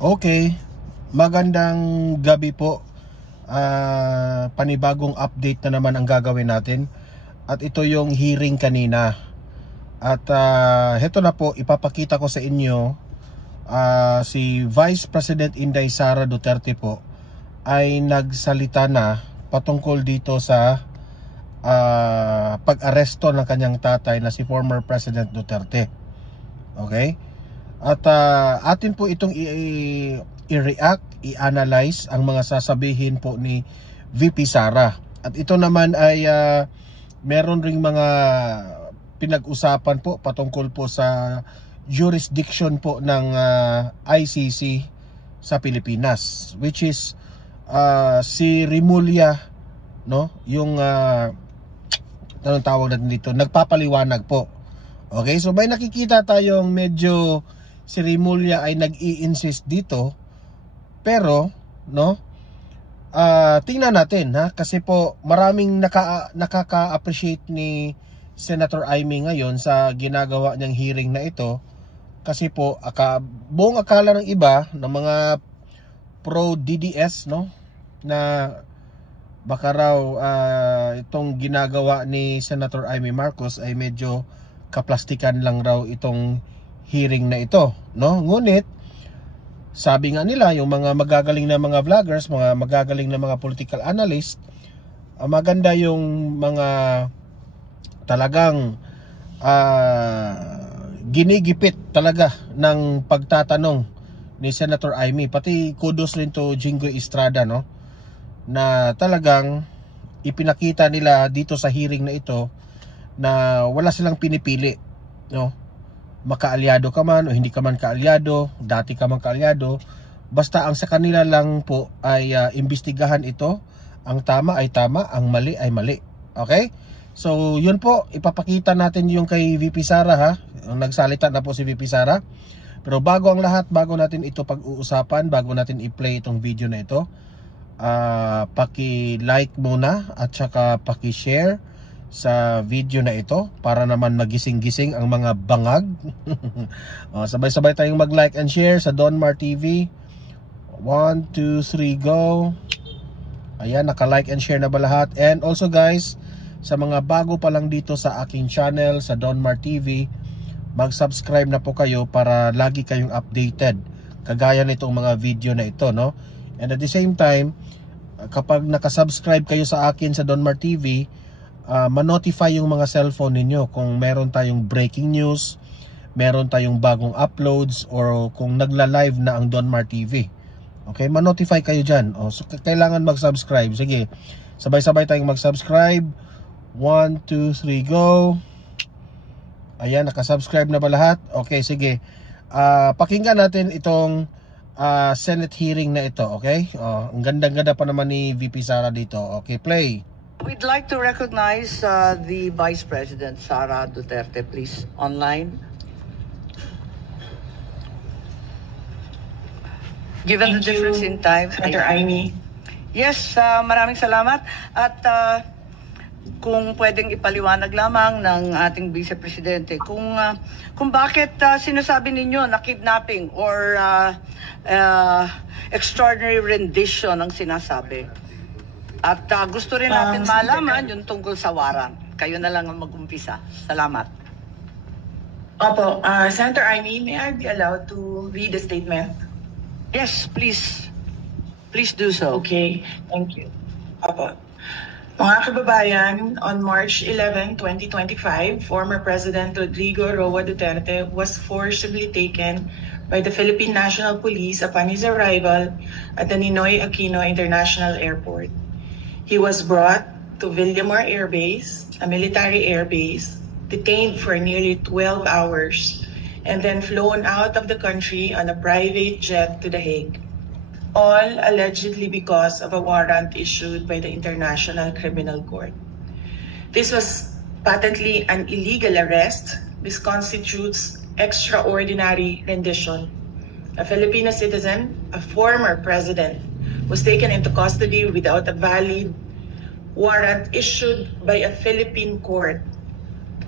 Okay, magandang gabi po. Panibagong update na naman ang gagawin natin. At ito yung hearing kanina. At heto na po, ipapakita ko sa inyo. Si Vice President Inday Sara Duterte po ay nagsalita na patungkol dito sa pag-aresto ng kanyang tatay na si former President Duterte. Okay? At atin po itong i-react, i-analyze ang mga sasabihin po ni VP Sara. At ito naman ay meron ring mga pinag-usapan po patungkol po sa jurisdiction po ng ICC sa Pilipinas, which is si Remulla, no? Yung anong tawag natin dito, nagpapaliwanag po. Okay, so may nakikita tayong medyo si Remulla ay nag-i-insist dito, pero no, tingnan natin ha, kasi po maraming nakaka-appreciate ni Senator Amy ngayon sa ginagawa niyang hearing na ito, kasi po buong akala ng iba ng mga pro DDS, no, na baka raw itong ginagawa ni Senator Amy Marcos ay medyo kaplastikan lang raw itong hearing na ito, no? Ngunit sabi nga nila, yung mga magagaling na mga vloggers, mga magagaling na mga political analyst, maganda yung mga talagang ginigipit talaga ng pagtatanong ni Senator Amy. Pati kudos rin to Jingoy Estrada, no, na talagang ipinakita nila dito sa hearing na ito na wala silang pinipili, no? Makaalyado ka man o hindi ka man kaalyado, dati ka man kaalyado, basta ang sa kanila lang po ay imbestigahan ito. Ang tama ay tama, ang mali ay mali. Okay? So yun po, ipapakita natin yung kay VP Sara ha. Nagsalita na po si VP Sara. Pero bago ang lahat, bago natin ito pag-uusapan, bago natin i-play itong video na ito, paki-like muna at saka paki-share sa video na ito para naman magising-gising ang mga bangag. Sabay-sabay tayong mag-like and share sa Donmar TV. 1, 2, 3, go. Ayan, naka-like and share na ba lahat? And also guys, sa mga bago pa lang dito sa aking channel sa Donmar TV, mag-subscribe na po kayo para lagi kayong updated kagaya nitong mga video na ito, no? And at the same time, kapag nakasubscribe kayo sa akin sa Donmar TV, ma-notify yung mga cellphone ninyo kung meron tayong breaking news, meron tayong bagong uploads, or kung nagla-live na ang Donmar TV. Okay, ma-notify kayo dyan. So kailangan mag-subscribe. Sige, sabay-sabay tayong mag-subscribe. 1, 2, 3, go. Ayan, nakasubscribe na ba lahat? Okay, sige. Pakinggan natin itong Senate hearing na ito, okay? Ang ganda-ganda pa naman ni VP Sara dito. Okay, play. We'd like to recognize the Vice President, Sara Duterte, please, online. Given the difference in time. Senator Amy. Yes, maraming salamat. At kung pwedeng ipaliwanag lamang ng ating Vice Presidente kung bakit sinasabi ninyo na kidnapping or extraordinary rendition ang sinasabi. At gusto rin natin malaman yung tungkol sa warrant. Kayo na lang ang mag-umpisa. Salamat. Opo, Senator Amy, may I be allowed to read the statement? Yes, please. Please do so. Okay, thank you. Opo. Mga kababayan, on March 11, 2025, former President Rodrigo Roa Duterte was forcibly taken by the Philippine National Police upon his arrival at the Ninoy Aquino International Airport. He was brought to Villamor Air Base, a military air base, detained for nearly 12 hours, and then flown out of the country on a private jet to The Hague, all allegedly because of a warrant issued by the International Criminal Court. This was patently an illegal arrest. This constitutes extraordinary rendition. A Filipino citizen, a former president, was taken into custody without a valid warrant issued by a Philippine court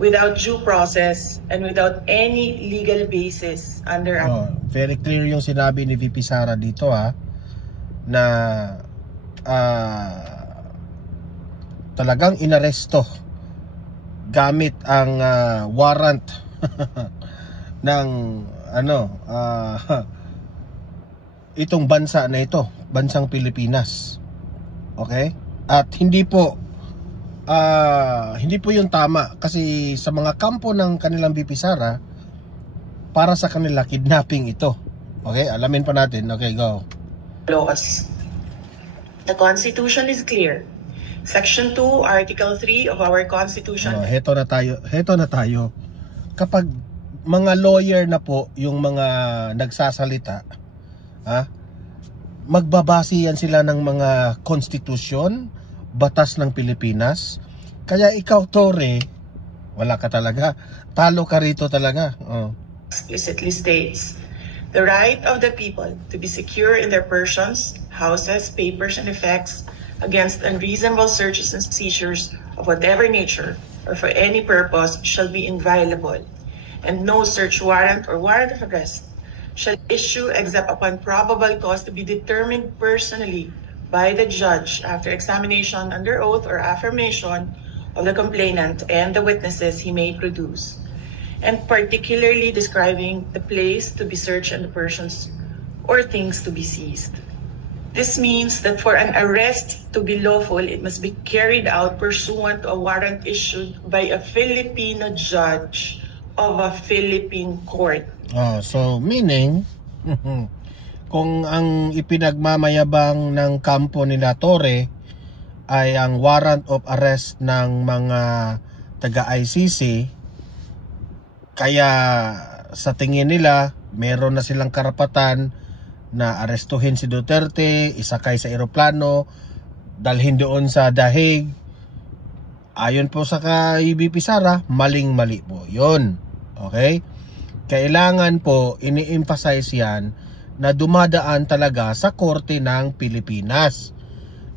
without due process and without any legal basis under very clear yung sinabi ni VP Sara dito na talagang inaresto gamit ang warrant ng itong bansa na ito, bansang Pilipinas. Okay? At hindi po yung tama kasi sa mga kampo ng kanilang VP Sara, para sa kanila kidnapping ito. Okay? Alamin pa natin. Okay, go. Laws. The Constitution is clear. Section 2, Article 3 of our Constitution. Heto na tayo. Kapag mga lawyer na po yung mga nagsasalita, magbabase yan sila ng mga konstitusyon, batas ng Pilipinas. Kaya ikaw, Tore, wala ka talaga. Talo ka rito talaga. Explicitly states the right of the people to be secure in their persons, houses, papers, and effects against unreasonable searches and seizures of whatever nature or for any purpose shall be inviolable, and no search warrant or warrant of arrest shall issue except upon probable cause to be determined personally by the judge after examination under oath or affirmation of the complainant and the witnesses he may produce, and particularly describing the place to be searched and the persons or things to be seized. This means that for an arrest to be lawful, it must be carried out pursuant to a warrant issued by a Filipino judge of a Philippine court. So meaning, kung ang ipinagmamayabang ng kampo nila Tore ay ang warrant of arrest ng mga taga-ICC, kaya sa tingin nila meron na silang karapatan na arestuhin si Duterte, isakay sa eroplano, dalhin doon sa dahig. Ayon po sa kay VP Sara, maling-mali po yun. Okay? Kailangan po ini-emphasize yan na dumadaan talaga sa korte ng Pilipinas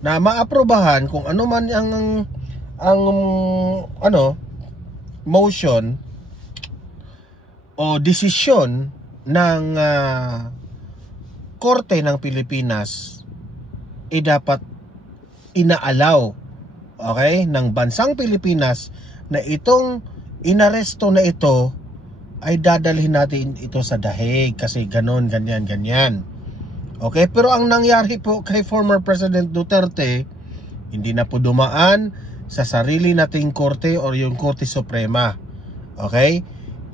na maaprobahan kung ano man ang motion o desisyon ng korte ng Pilipinas dapat inaalaw, okay, ng bansang Pilipinas na itong inaresto na ito ay dadalhin natin ito sa dahig kasi ganon, ganyan. Okay, pero ang nangyari po kay former President Duterte, hindi na po dumaan sa sarili nating korte o yung Korte Suprema. Okay?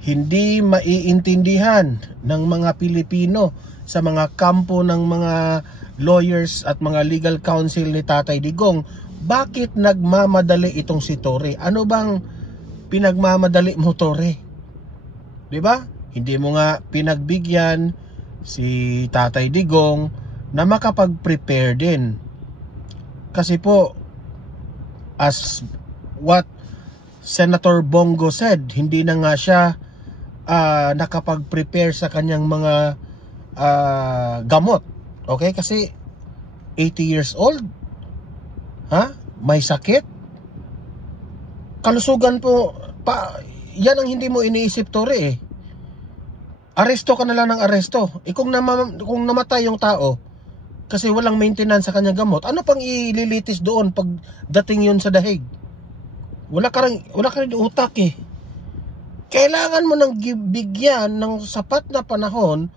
Hindi maiintindihan ng mga Pilipino sa mga kampo ng mga lawyers at mga legal counsel ni Tatay Digong, bakit nagmamadali itong si Tore? Ano bang pinagmamadali mo, Tore? 'Di ba? Hindi mo nga pinagbigyan si Tatay Digong na makapag-prepare din. Kasi po, as what Senator Bongo said, hindi na nga siya nakapag-prepare sa kanyang mga gamot. Okay? Kasi 80 years old, may sakit, kalusugan po yan ang hindi mo iniisip, Tore. Aresto ka na lang ng aresto. Kung namatay yung tao kasi walang maintenance sa kanyang gamot, ano pang ililitis doon pag dating yun sa dahig? Wala ka rin utak eh. Kailangan mo nang bigyan ng sapat na panahon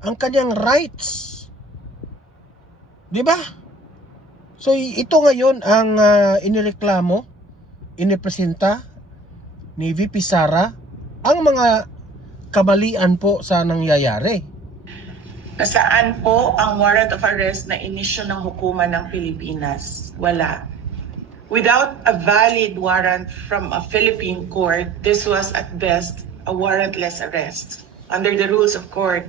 ang kanyang rights. 'Di ba? So ito ngayon ang inireklamo, inipresenta ni VP Sara ang mga kamalian po sa nangyayari. Nasaan po ang warrant of arrest na inisyu ng hukuman ng Pilipinas? Wala. Without a valid warrant from a Philippine court, this was at best a warrantless arrest. Under the rules of court,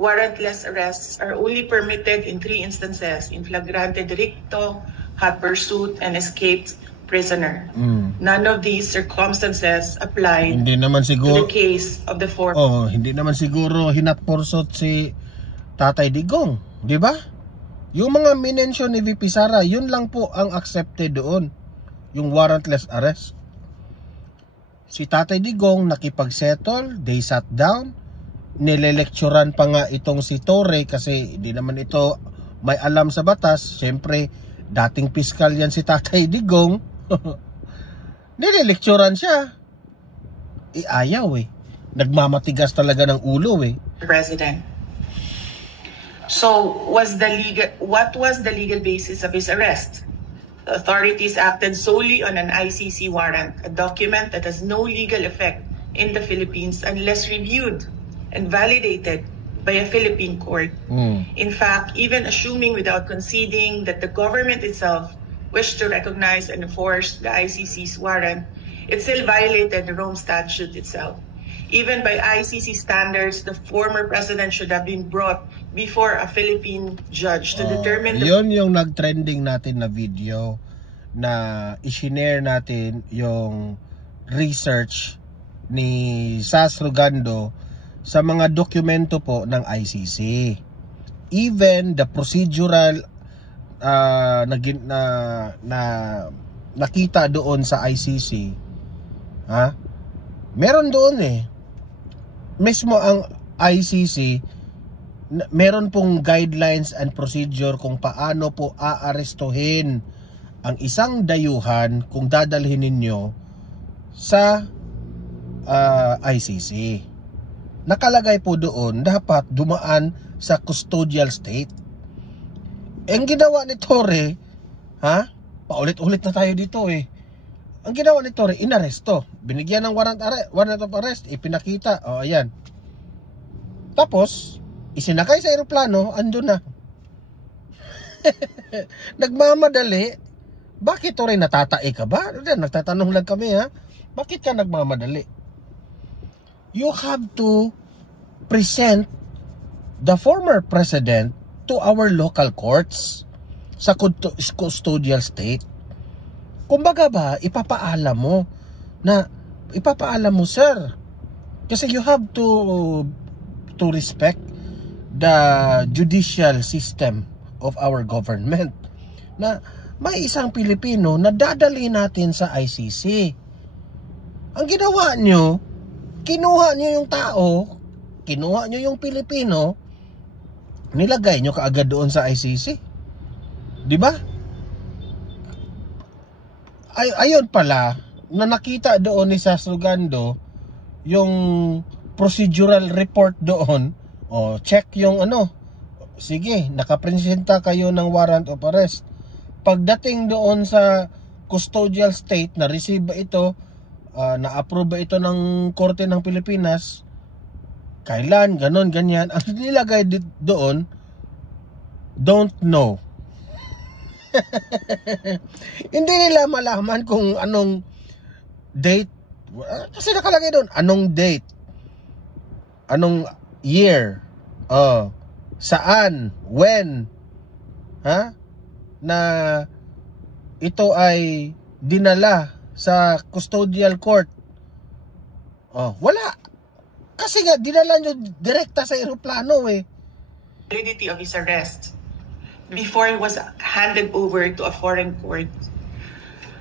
warrantless arrests are only permitted in 3 instances: in flagrante delicto, hot pursuit, and escaped prisoner. None of these circumstances applied to the case of the four. Hindi naman siguro hinatporsot si Tatay Digong, di ba? Yung mga minention ni VP Sara, yun lang po ang accepted doon, yung warrantless arrest. si Tatay Digong nakipag-settle, they sat down, nilelekturan pa nga itong si Torre kasi di naman ito may alam sa batas. Siyempre, dating piskal yan si Tatay Digong. Nilelekturan siya. Ayaw Nagmamatigas talaga ng ulo President. So, what was the legal basis of his arrest? The authorities acted solely on an ICC warrant, a document that has no legal effect in the Philippines unless reviewed and validated by a Philippine court. In fact, even assuming without conceding that the government itself wished to recognize and enforce the ICC's warrant, it still violated the Rome Statute itself. Even by ICC standards, the former president should have been brought before a Philippine judge to determine Yun yung nag-trending natin na video na i-share natin yung research ni Sas Rogando sa mga dokumento po ng ICC. Even the procedural nakita doon sa ICC, meron doon mismo ang ICC, meron pong guidelines and procedure kung paano po aarestuhin ang isang dayuhan kung dadalhin ninyo sa ICC. Nakalagay po doon, dapat dumaan sa custodial state. Ang ginawa ni Torre, paulit-ulit na tayo dito Ang ginawa ni Torre, inaresto. Binigyan ng warrant of arrest, ipinakita. Ayan. Tapos, isinakay sa eroplano, andun na. Nagmamadali. Bakit Torre, natatae ka ba? Nagtatanong lang kami Bakit ka nagmamadali? You have to present the former president to our local courts sa custodial state. Kumbaga ba, ipapaalam mo, sir. Kasi you have to respect the judicial system of our government. Na may isang Pilipino na dadali natin sa ICC. Ang ginawa nyo, kinuha nyo yung tao, kinuha nyo yung Pilipino, nilagay nyo kaagad doon sa ICC. Diba? Ayun pala, na nakita doon ni Sas Rogando yung procedural report doon. Check yung sige, nakapresenta kayo ng warrant of arrest. Pagdating doon sa custodial state, na-receive ba ito, na-approve ba ito ng Korte ng Pilipinas, kailan, ganon, ganyan. Ang nilagay doon, don't know. Hindi nila malaman kung anong date. Kasi nakalagay doon, anong date, anong year, saan, when, na ito ay dinala sa custodial court. Wala. Kasi nga, dinala nyo direkta sa eroplano Validity of his arrest before it was handed over to a foreign court.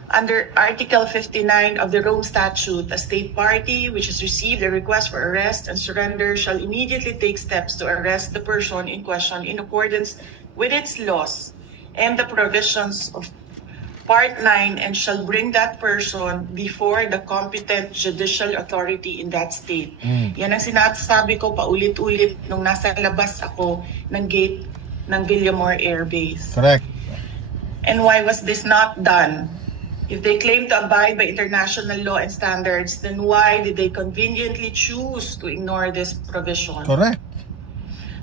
Under Article 59 of the Rome Statute, a state party which has received a request for arrest and surrender shall immediately take steps to arrest the person in question in accordance with its laws and the provisions of Part 9 and shall bring that person before the competent judicial authority in that state. Yan ang sinasabi ko paulit-ulit nung nasa labas ako ng gate ng Villamor Air Base. Correct. And why was this not done? If they claim to abide by international law and standards, then why did they conveniently choose to ignore this provision? Correct.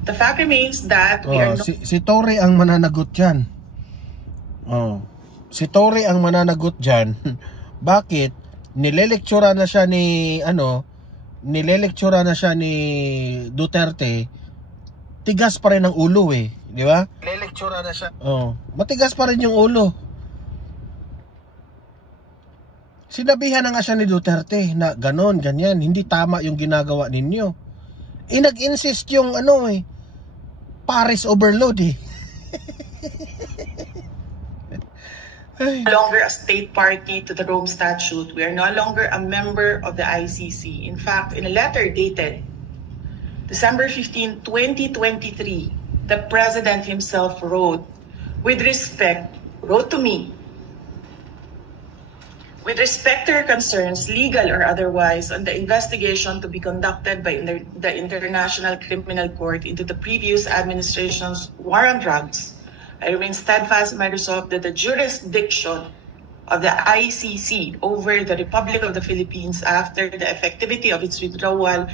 The fact remains that we are si Torre ang mananagot dyan. Si Torre ang mananagot dyan. Bakit? Nilelektura na siya ni Duterte. Tigas pa rin ang ulo di ba? Nilelektura na siya. Matigas pa rin yung ulo. Sinabihan na nga siya ni Duterte na ganon, ganyan, hindi tama yung ginagawa ninyo. Nag-insist yung Paris overload no longer a state party to the Rome Statute. We are no longer a member of the ICC. In fact, in a letter dated December 15, 2023, the President himself wrote to me, with respect to your concerns, legal or otherwise, on the investigation to be conducted by the International Criminal Court into the previous administration's war on drugs, I remain steadfast in my resolve that the jurisdiction of the ICC over the Republic of the Philippines after the effectivity of its withdrawal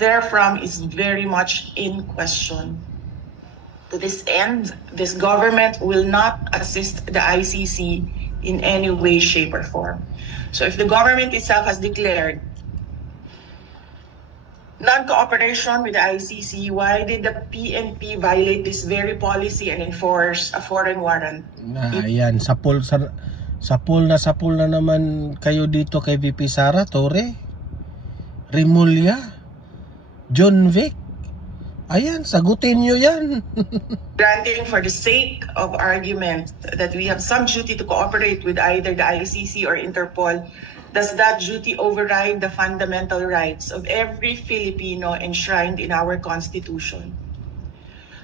therefrom is very much in question. To this end, this government will not assist the ICC in any way, shape, or form. So if the government itself has declared non-cooperation with the ICC, why did the PNP violate this very policy and enforce a foreign warrant? Ayan, sapul na naman kayo dito kay VP Sara Torre, Rimulya, John Vic. Ayan, sagutin nyo yan. Granting for the sake of argument that we have some duty to cooperate with either the ICC or Interpol, does that duty override the fundamental rights of every Filipino enshrined in our Constitution?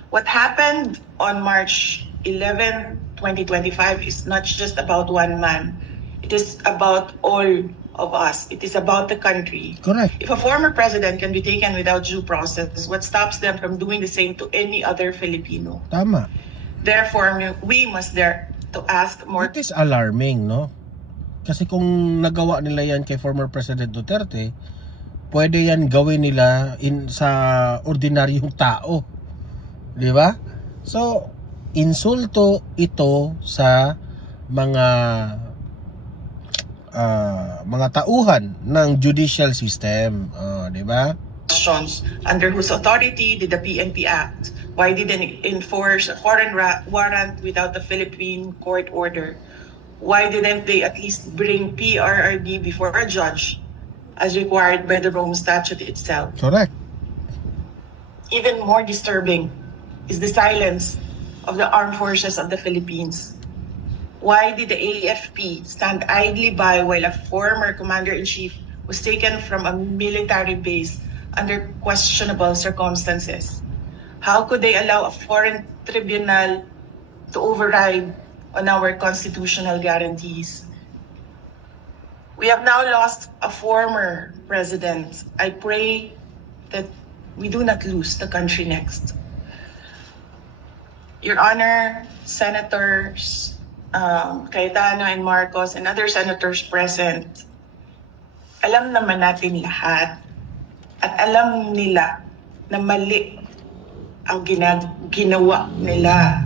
What happened on March 11, 2025 is not just about one man. It is about all of us. It is about the country. Correct. If a former president can be taken without due process, what stops them from doing the same to any other Filipino? Tama. Therefore, we must dare to ask more. It is alarming, no? Kasi kung nagawa nila yan kay former President Duterte, pwede yan gawin nila sa ordinaryong tao. Di ba? So, insulto ito sa mga tauhan ng judicial system, di ba? Questions: under whose authority did the PNP act? Why did they enforce a foreign warrant without the Philippine court order? Why didn't they at least bring PRRD before a judge as required by the Rome Statute itself? Correct. Even more disturbing is the silence of the armed forces of the Philippines. Why did the AFP stand idly by while a former commander-in-chief was taken from a military base under questionable circumstances? How could they allow a foreign tribunal to override on our constitutional guarantees? We have now lost a former president. I pray that we do not lose the country next. Your Honor, Senators Cayetano and Marcos and other senators present, alam naman natin lahat at alam nila na mali ang ginawa nila.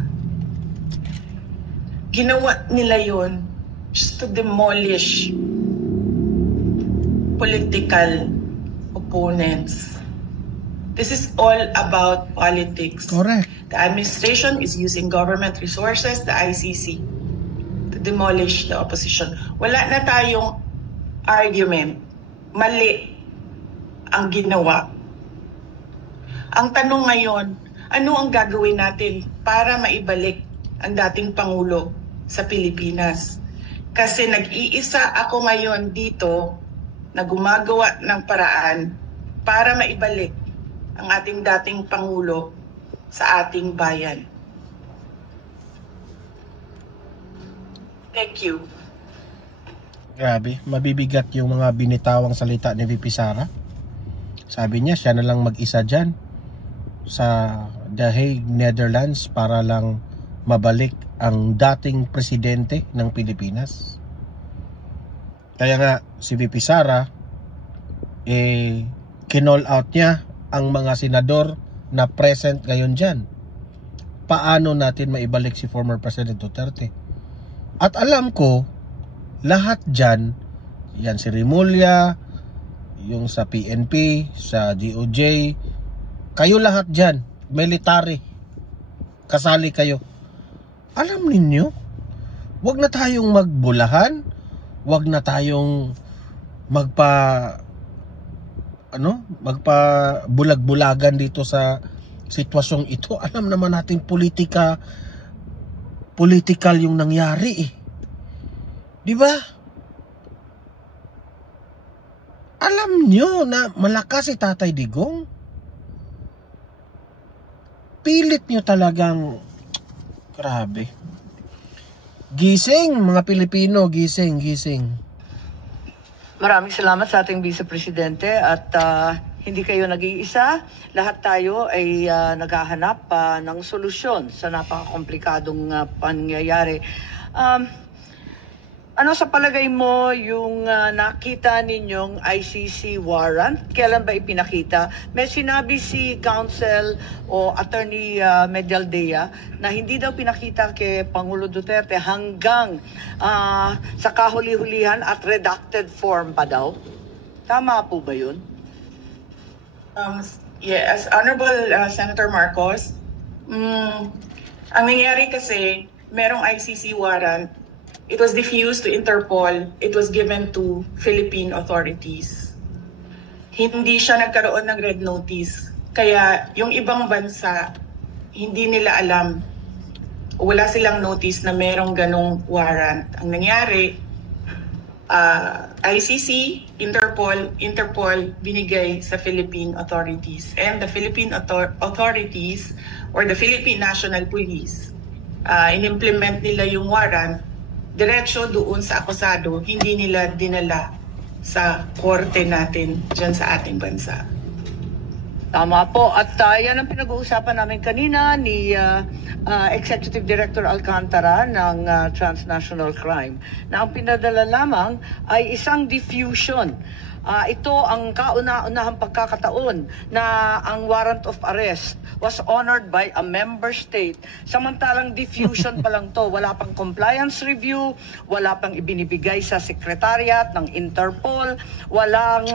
Ginawa nila yon just to demolish political opponents. This is all about politics. Correct. The administration is using government resources, the ICC, to demolish the opposition. Wala na tayong argument. Mali ang ginawa. Ang tanong ngayon, ano ang gagawin natin para maibalik ang dating Pangulo sa Pilipinas? Kasi nag-iisa ako ngayon dito na gumagawa ng paraan para maibalik ang ating dating Pangulo sa ating bayan. Thank you. Grabe, mabibigat yung mga binitawang salita ni VP Sara. Sabi niya, siya na lang mag-isa dyan sa The Hague, Netherlands para lang mabalik ang dating presidente ng Pilipinas. Kaya nga, si VP Sara, kinall out niya ang mga senador na present ngayon dyan. Paano natin maibalik si former President Duterte? At alam ko, lahat dyan, yan si Rimulya, yung sa PNP, sa DOJ, kayo lahat dyan, military, kasali kayo. Alam ninyo, wag na tayong magbulahan, wag na tayong magpa-bulag-bulagan dito sa sitwasyong ito. Alam naman natin political yung nangyari eh. Di ba? Alam nyo na malakas si Tatay Digong. Pilit nyo talagang grabe. Gising, mga Pilipino, gising, gising. Maraming salamat sa ating Vice Presidente at hindi kayo nag-iisa. Lahat tayo ay naghahanap ng solusyon sa napakakomplikadong pangyayari. Ano sa palagay mo yung nakita ninyong ICC warrant? Kailan ba ipinakita? May sinabi si Counsel o Attorney Medialdea na hindi daw pinakita kay Pangulo Duterte hanggang sa kahuli-hulihan at redacted form pa daw. Tama po ba yun? Yes, Honorable Senator Marcos, ang nangyari kasi, merong ICC warrant. It was diffused to Interpol. It was given to Philippine authorities. Hindi siya nagkaroon ng red notice. Kaya yung ibang bansa, hindi nila alam. Wala silang notice na merong ganong warrant. Ang nangyari, ICC, Interpol binigay sa Philippine authorities. And the Philippine authorities or the Philippine National Police, in-implement nila yung warrant diretso doon sa akusado, hindi nila dinala sa korte natin dyan sa ating bansa. Tama po. At yan ang pinag-uusapan namin kanina ni Executive Director Alcantara ng Transnational Crime na ang pinadala lamang ay isang diffusion. Ito ang kauna-unahang pagkakataon na ang warrant of arrest was honored by a member state. Samantalang diffusion pa lang to, wala pang compliance review, wala pang ibinibigay sa secretariat ng Interpol, walang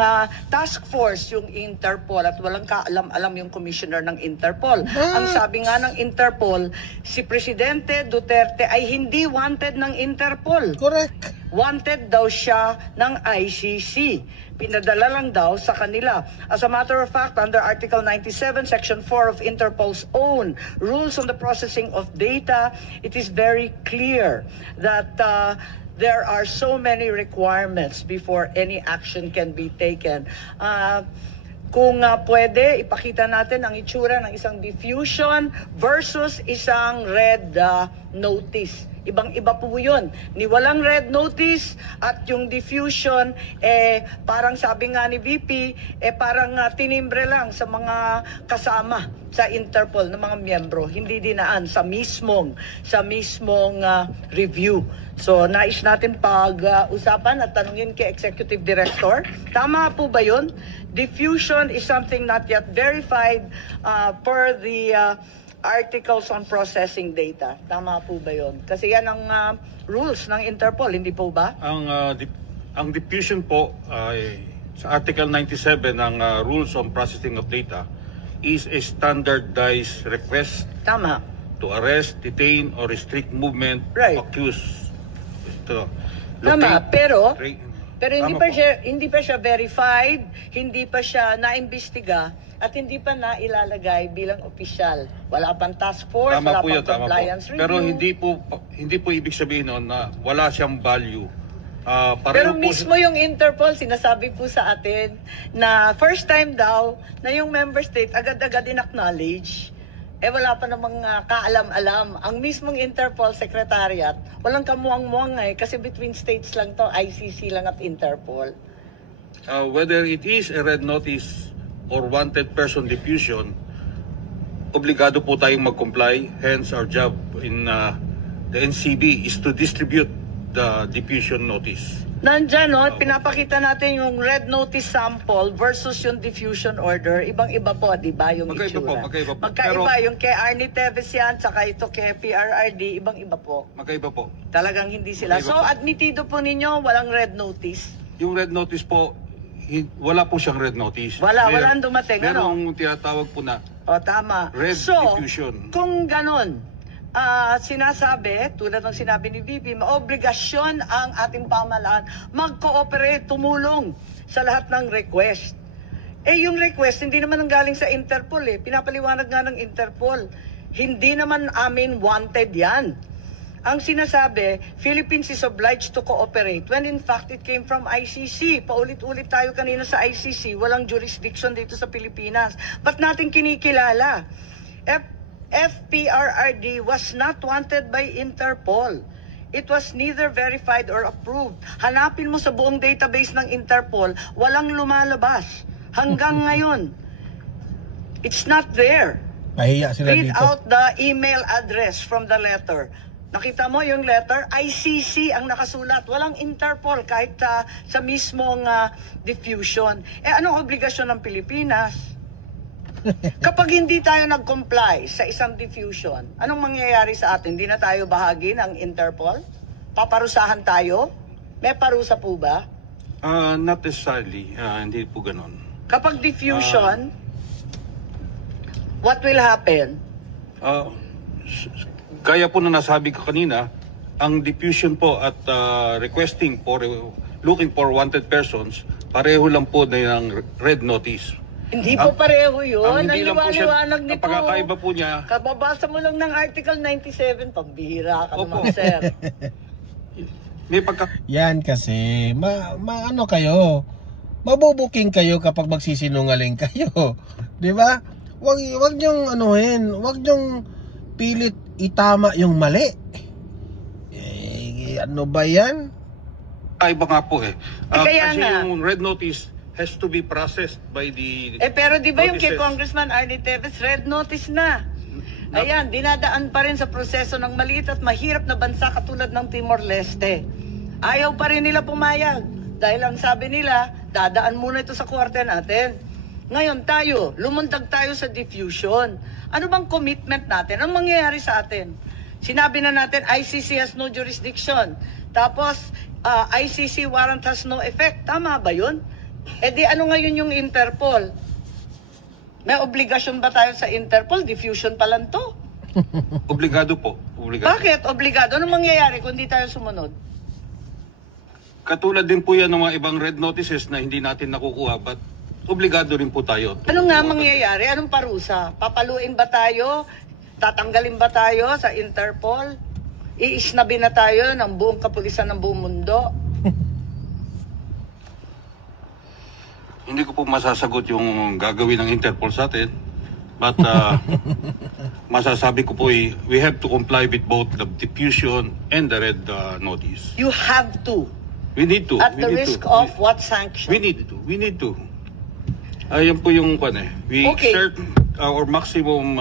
task force yung Interpol at walang kaalam-alam yung commissioner ng Interpol. Ang sabi nga ng Interpol, si Presidente Duterte ay hindi wanted ng Interpol. Correct. Wanted daw siya ng ICC. Pinadala lang daw sa kanila. As a matter of fact, under Article 97, Section 4 of Interpol's own rules on the processing of data, it is very clear that there are so many requirements before any action can be taken. Kung pwede, ipakita natin ang itsura ng isang diffusion versus isang red notice. Ibang-iba po yun. Ni walang red notice at yung diffusion, parang sabi nga ni VP, parang tinimbre lang sa mga kasama sa Interpol ng mga miyembro. Hindi dinaan sa mismong review. So, nais natin pag-usapan at tanungin kay Executive Director, tama po ba yun? Diffusion is something not yet verified per the articles on processing data. Tama po ba yun? Kasi yan ang rules ng Interpol, hindi po ba? Ang diffusion po ay sa Article 97 ng Rules on Processing of Data is a standardized request Tama. to arrest, detain, or restrict movement Right. accused. Tama, pero Tama hindi pa siya verified, hindi pa siya naimbestiga, at hindi pa na ilalagay bilang opisyal. Wala pang task force, Tama wala po pang yun, tama po. compliance review. Pero hindi po ibig sabihin noon na wala siyang value. Pero mismo yung Interpol, sinasabi po sa atin na first time daw na yung member state agad-agad in-acknowledge. Wala pa namang kaalam-alam. Ang mismong Interpol Secretariat, walang kamuang-muang kasi between states lang to, ICC lang at Interpol. Whether it is a red notice or wanted person diffusion, obligado po tayong mag-comply. Hence, our job in the NCB is to distribute the diffusion notice. Nandyan, pinapakita natin yung red notice sample versus yung diffusion order. Ibang-iba po, di ba, yung itsura? Magkaiba po. Magkaiba, yung kay Arnie Teves yan, tsaka ito kay PRRD, ibang-iba po. Magkaiba po. Talagang hindi sila. So, admitido po ninyo, walang red notice? Yung red notice po, wala po siyang red notice. Walang dumating, merong tinatawag po na tama. red diffusion. Kung ganon, sinasabi, tulad ng sinabi ni VP, maobligasyon ang ating pamahalaan mag-cooperate, tumulong sa lahat ng request. Yung request, hindi naman ang galing sa Interpol. Pinapaliwanag nga ng Interpol. Hindi naman amin wanted yan. ang sinasabi, Philippines is obliged to cooperate when in fact it came from ICC. Paulit-ulit tayo kanina sa ICC, walang jurisdiction dito sa Pilipinas. Ba't natin kinikilala? FPRRD was not wanted by Interpol. It was neither verified or approved. Hanapin mo sa buong database ng Interpol, walang lumalabas. Hanggang ngayon, it's not there. Pahiya sila Read dito. out the email address from the letter. Nakita mo yung letter? ICC ang nakasulat. Walang Interpol kahit sa mismong diffusion. Anong obligasyon ng Pilipinas? Kapag hindi tayo nag-comply sa isang diffusion, anong mangyayari sa atin? Hindi na tayo bahagi ng Interpol? Paparusahan tayo? May parusa po ba? Not necessarily. Hindi po ganon. Kapag diffusion, what will happen? Gaya po na nasabi ko kanina, ang diffusion po at requesting for looking for wanted persons, pareho lang po na ng red notice. Hindi po pareho yun. Ang hindi lang po siya, liwanag ang nito. pagkakaiba po niya, Kababasa mo lang ng Article 97, pambihira ka naman, sir. may pagka... Yan kasi, ano kayo, mabubuking kayo kapag magsisinungaling kayo. Di ba? Wag niyong anuhin, wag niyong pilit itama yung mali. Ano ba yan? Iba nga po eh. Kaya Kasi nga. yung red notice has to be processed by the... Pero di ba yung kay notices. Congressman Arnie Teves, red notice na. Ayan, dinadaan pa rin sa proseso ng maliit at mahirap na bansa katulad ng Timor-Leste. Ayaw pa rin nila pumayag. Dahil ang sabi nila, dadaan muna ito sa korte natin. Ngayon tayo, lumundag tayo sa diffusion. Ano bang commitment natin? Anong mangyayari sa atin? Sinabi na natin, ICC has no jurisdiction. Tapos, ICC warrant has no effect. Tama ba yun? Di ano ngayon yung Interpol? May obligasyon ba tayo sa Interpol? Diffusion pa lang to. Obligado po. Obligado. Bakit? Obligado. Anong mangyayari kung di tayo sumunod? Katulad din po yan ng mga ibang red notices na hindi natin nakukuha, but obligado rin po tayo. Ano nga mangyayari? Anong parusa? Papaluin ba tayo? Tatanggalin ba tayo sa Interpol? Iisnabi na tayo ng buong kapulisan ng buong mundo? Hindi ko po masasagot yung gagawin ng Interpol sa atin. But masasabi ko po we have to comply with both the diffusion and the red notice. You have to. We need to. At the risk of what sanction? We need to. We need to. Ayan po yung we Okay. exert our maximum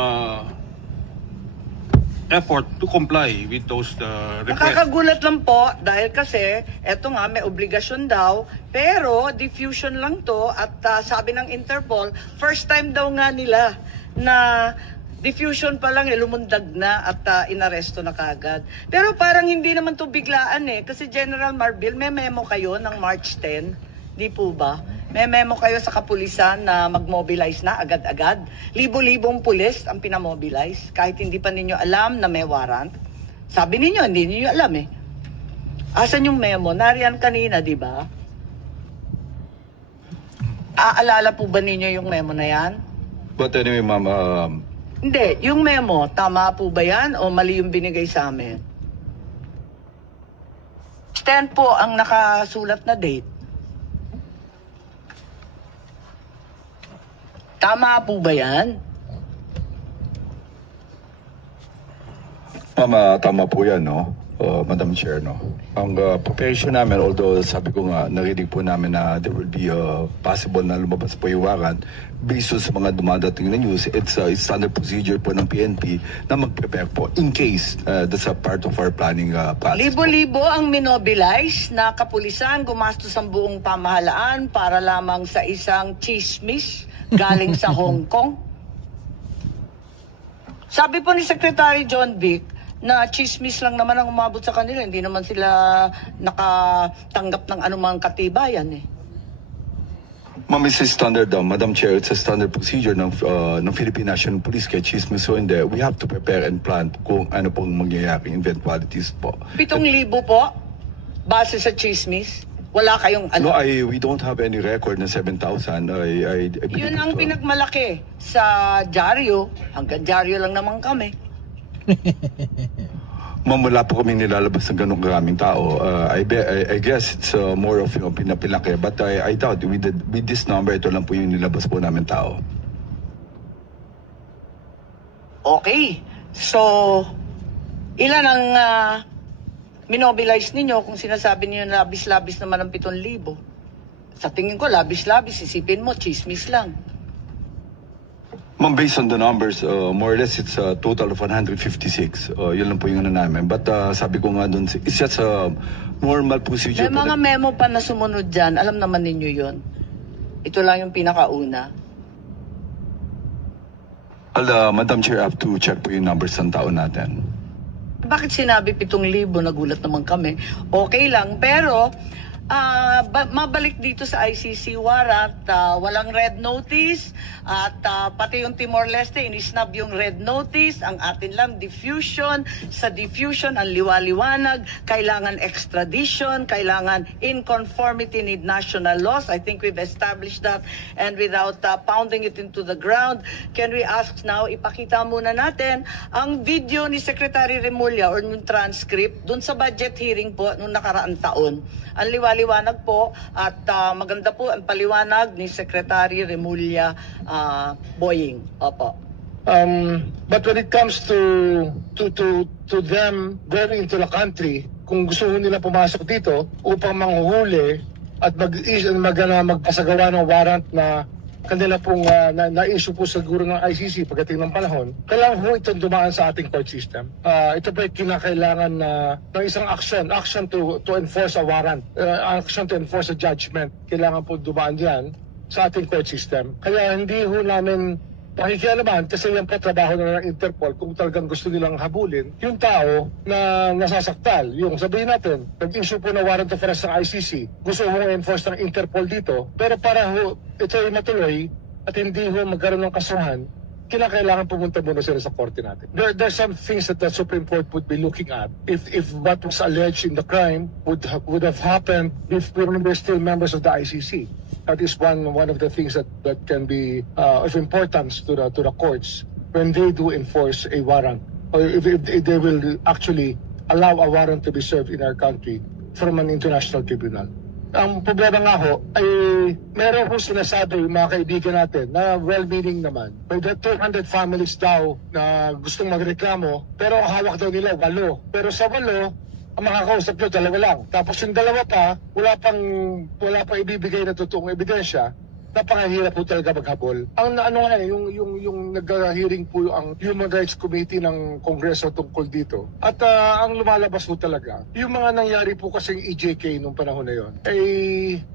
effort to comply with those requests. Nakakagulat lang po dahil kasi eto nga may obligasyon daw pero diffusion lang to at sabi ng Interpol first time daw nga nila na diffusion pa lang lumundag na at inaresto na kagad. Pero parang hindi naman to biglaan kasi General Marbil may memo kayo ng March 10, di po ba? May memo kayo sa kapulisan na mag-mobilize na agad-agad. Libo-libong pulis ang pinamobilize kahit hindi pa ninyo alam na may warrant. Sabi ninyo, hindi ninyo alam Asan yung memo? Nariyan kanina, di ba? Aalala po ba ninyo yung memo na yan? But anyway, ma'am, Hindi, yung memo, tama po ba yan o mali yung binigay sa amin? 10 po ang nakasulat na date. Tama po ba yan? tama po yan, no? Madam Chair, no? Ang preparation namin, although sabi ko nga, narinig po namin na there will be possible na lumabas po yung warrant, based sa mga dumadating na news, it's standard procedure po ng PNP na mag-prepare po in case that's a part of our planning process. Libo-libo ang minobilize na kapulisan, gumastos ang buong pamahalaan para lamang sa isang chismis galing sa Hong Kong. Sabi po ni Secretary John Vic na chismis lang naman ang umabot sa kanila. Hindi naman sila nakatanggap ng anumang katibayan Ma'am, it's a standard, Madam Chair, it's a standard procedure ng Philippine National Police kaya chismis. So in there, we have to prepare and plan kung ano pong mangyayaring eventualities po. 7,000 po, base sa chismis. Wala kayong No, we don't have any record na 7,000. I believe Yun ang pinagmalaki sa dyaryo. Hanggang dyaryo lang naman kami. Ma'am, wala po kami nilalabas ng ganong karaming tao. I guess it's more of pinapilaki. But I doubt with this number, ito lang po yung nilabas po namin tao. Okay. So, ilan ang minobilize ninyo kung sinasabi niyo na labis-labis naman ang 7,000? Sa tingin ko, labis-labis. Isipin mo, chismis lang. Ma'am, based on the numbers, more or less, it's a total of 156. Yun lang po yung ano namin. But sabi ko nga doon, it's just a normal procedure. May mga memo pa na sumunod dyan. Alam naman ninyo yun. Ito lang yung pinakauna. Madam Chair, I have to check po yung numbers ng tao natin. Bakit sinabi 7,000? Nagulat naman kami. Okay lang, pero mabalik dito sa ICC warrant, walang red notice at pati yung Timor-Leste inisnab yung red notice, ang atin lang diffusion. Sa diffusion ang liwaliwanag, kailangan extradition, kailangan in conformity with national laws. I think we've established that, and without pounding it into the ground, can we ask now, ipakita muna natin ang video ni Secretary Remulla or yung transcript dun sa budget hearing po nung nakaraang taon. Ang liwaliwanag po at maganda po ang paliwanag ni Secretary Remulla Boying. Opo. But when it comes to them going into the country, kung gusto nila pumasok dito upang manghuhuli at magpasagawa ng warrant na kanila pong na-issue po siguro ng ICC pagdating ng panahon, kailangan po itong dumaan sa ating court system. Ito po ay kinakailangan ng isang action to enforce a warrant, action to enforce a judgment. Kailangan po dumaan diyan sa ating court system. Kaya hindi ho namin pakikialaman kasi yan po trabaho na ng Interpol kung talagang gusto nilang habulin yung tao na nasasaktal. Yung sabihin natin, nag-issue po na warrant of arrest ng ICC, gusto ho enforce ng Interpol dito, pero para ho ito ay matuloy at hindi ho magkaroon ng kasuhan, kinakailangan pumunta muna sila sa korte natin. There are some things that the Supreme Court would be looking at if what was alleged in the crime would have happened if we were still members of the ICC. That is one of the things that can be of importance to the courts when they do enforce a warrant, or if they will actually allow a warrant to be served in our country from an international tribunal. Ang problema nga ho ay meron ho sinasabi yung mga kaibigan natin na well-meaning naman. May 200 families daw na gustong magreklamo pero hawak daw nila 8. Pero sa 8, ang makakausap nyo 2 lang. Tapos yung 2 pa, wala pang ibibigay na totoong ebidensya. Napakahirap po talaga maghabol. Ang yung nag-hearing po ang Human Rights Committee ng Kongreso tungkol dito. At ang lumalabas po talaga, yung mga nangyari po kasing EJK nung panahon na yon, ay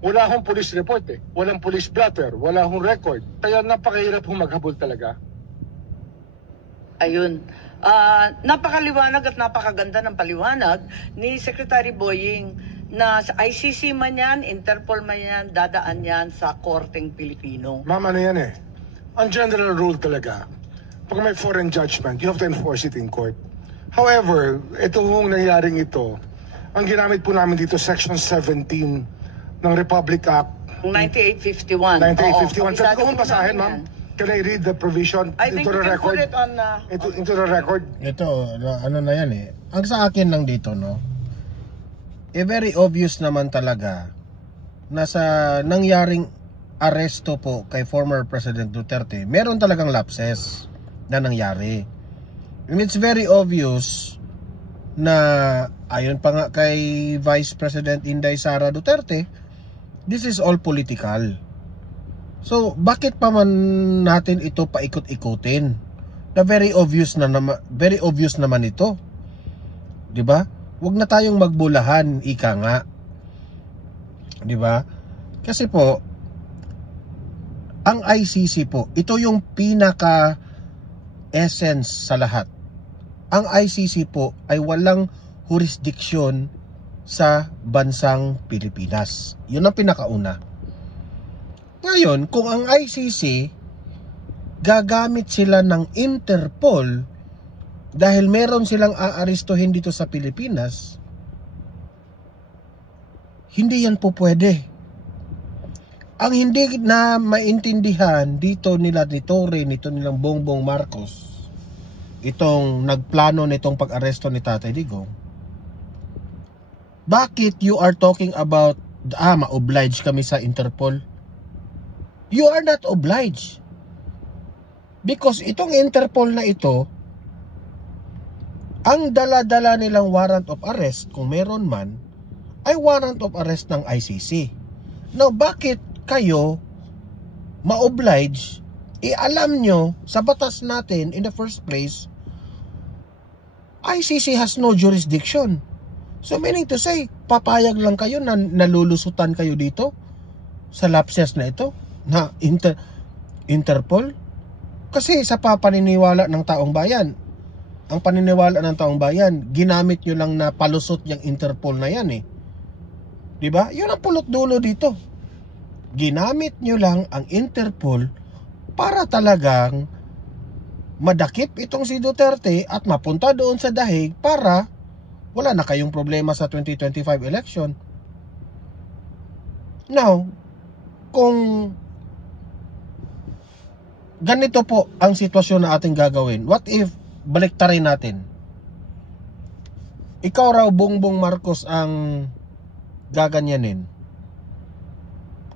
wala akong police report eh. Walang police blotter, wala akong record. Kaya napakahirap po maghabol talaga. Ayun. Napakaliwanag at napakaganda ng paliwanag ni Secretary Boying na sa ICC man yan, Interpol man yan, dadaan yan sa Korteng Pilipino. Ma'am, ano yan eh? Ang general rule talaga, pag may foreign judgment, you have to enforce it in court. However, ito hong nangyaring ito, ang ginamit po namin dito, Section 17 ng Republic Act. 9851. 9851. Sabi ko kung basahin, ma'am. Can I read the provision into the record? Put it on, into the record? Ito, ano na yan eh. Ang sa akin lang dito, no? Very obvious naman talaga na sa nangyaring aresto po kay former President Duterte, meron talagang lapses na nangyari. And it's very obvious na ayon pa nga kay Vice President Inday Sara Duterte, this is all political. So, bakit pa man natin ito paikot-ikutin? Na very obvious naman ito. 'Di ba? Huwag na tayong magbulahan, ika nga. 'Di ba? Kasi po ang ICC po, ito yung pinaka essence sa lahat. Ang ICC po ay walang jurisdiction sa bansang Pilipinas. 'Yun ang pinakauna. Ngayon, kung ang ICC gagamit sila ng Interpol dahil meron silang aarestuhin dito sa Pilipinas, hindi yan po pwede. Ang hindi na maintindihan dito nila ni Torre, nito nilang Bongbong Marcos, itong nagplano nitong pag-aresto ni Tatay Digong, bakit you are talking about ma-oblige kami sa Interpol? You are not obliged. Because itong Interpol na ito, ang dala-dala nilang warrant of arrest, kung meron man, ay warrant of arrest ng ICC. Now, bakit kayo ma-oblige? Alam nyo, sa batas natin, in the first place, ICC has no jurisdiction. So, meaning to say, papayag lang kayo na nalulusutan kayo dito sa lapses na ito, na Interpol? Kasi sa paniniwala ng taong bayan, ang paniniwala ng taong bayan, ginamit nyo lang na palusot yung Interpol na yan eh. Diba? Yun ang pulot dulo dito. Ginamit nyo lang ang Interpol para talagang madakip itong si Duterte at mapunta doon sa dahig para wala na kayong problema sa 2025 election. Now, kung ganito po ang sitwasyon na ating gagawin, what if baliktarin natin? Ikaw raw, Bongbong Marcos, ang gaganyanin.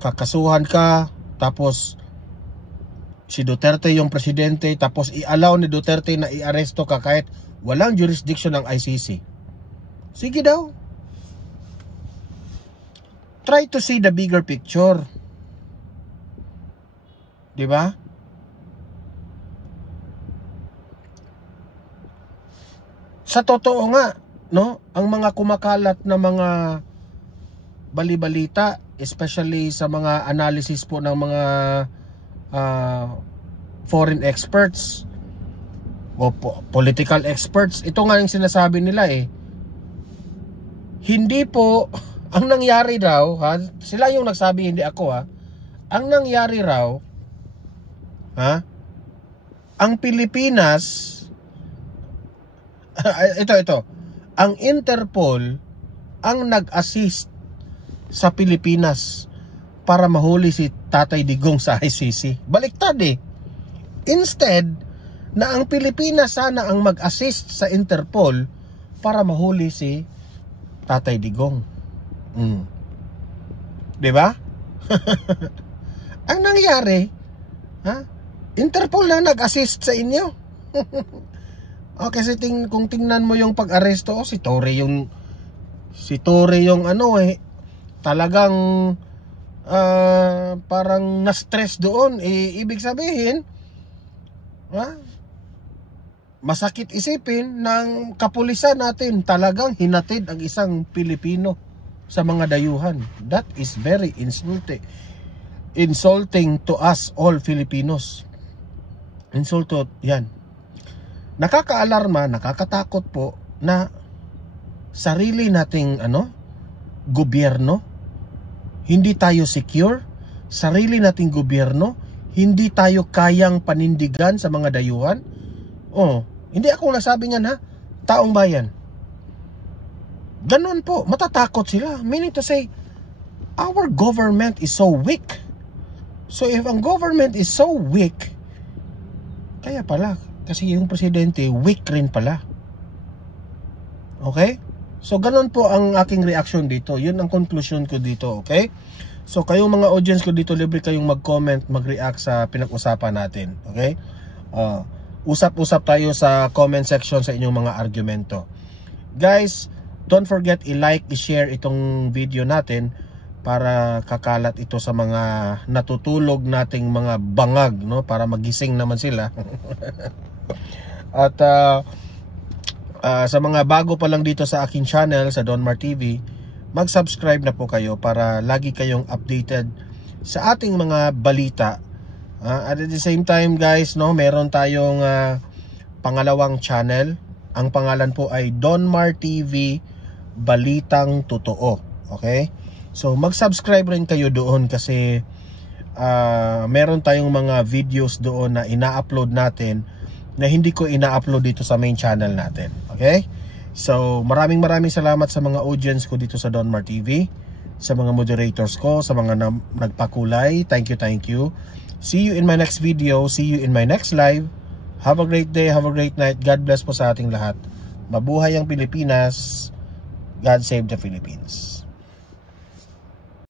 Kakasuhan ka, tapos si Duterte yung presidente, tapos i-allow ni Duterte na i-aresto ka kahit walang jurisdiction ng ICC. Sige daw. Try to see the bigger picture. Diba? Sa totoo nga, no, ang mga kumakalat na mga bali-balita, especially sa mga analysis po ng mga foreign experts o political experts, ito nga yung sinasabi nila eh. Hindi po, ang nangyari raw, sila yung nagsabi, hindi ako ang nangyari raw, ang Pilipinas, ito, ang Interpol ang nag-assist sa Pilipinas para mahuli si Tatay Digong sa ICC. Baliktad eh. Instead, na ang Pilipinas sana ang mag-assist sa Interpol para mahuli si Tatay Digong. Diba? Ang nangyari, Interpol na nag-assist sa inyo. Kasi kung tingnan mo yung pag-aresto, si Torre yung talagang parang na-stress doon. Ibig sabihin, masakit isipin ng kapulisan natin talagang hinatid ang isang Pilipino sa mga dayuhan. That is very insulting to us all Filipinos. Insulto yan. Nakakaalarma, nakakatakot po na sarili nating gobyerno, hindi tayo secure, sarili nating gobyerno, hindi tayo kayang panindigan sa mga dayuhan. Hindi ako nasabi niyan taong bayan. Ganun po, matatakot sila. Meaning to say, our government is so weak. So if ang government is so weak, kaya pala, kasi yung presidente, weak rin pala. Okay? So, ganun po ang aking reaction dito. Yun ang conclusion ko dito, okay? So, kayong mga audience ko dito, libre kayong mag-comment, mag-react sa pinag-usapan natin. Okay? Usap-usap tayo sa comment section sa inyong mga argumento. Guys, don't forget i-like, i-share itong video natin para kakalat ito sa mga natutulog nating mga bangag, no? Para magising naman sila. At sa mga bago pa lang dito sa aking channel, sa Don Mar TV, mag-subscribe na po kayo para lagi kayong updated sa ating mga balita. At the same time, guys, no, meron tayong pangalawang channel. Ang pangalan po ay Don Mar TV Balitang Totoo. Okay? So, mag-subscribe rin kayo doon kasi meron tayong mga videos doon na ina-upload natin na hindi ko ina-upload dito sa main channel natin. Okay? So, maraming salamat sa mga audience ko dito sa Don Mar TV, sa mga moderators ko, sa mga nagpakulay. Thank you. See you in my next video. See you in my next live. Have a great day, have a great night. God bless po sa ating lahat. Mabuhay ang Pilipinas. God save the Philippines.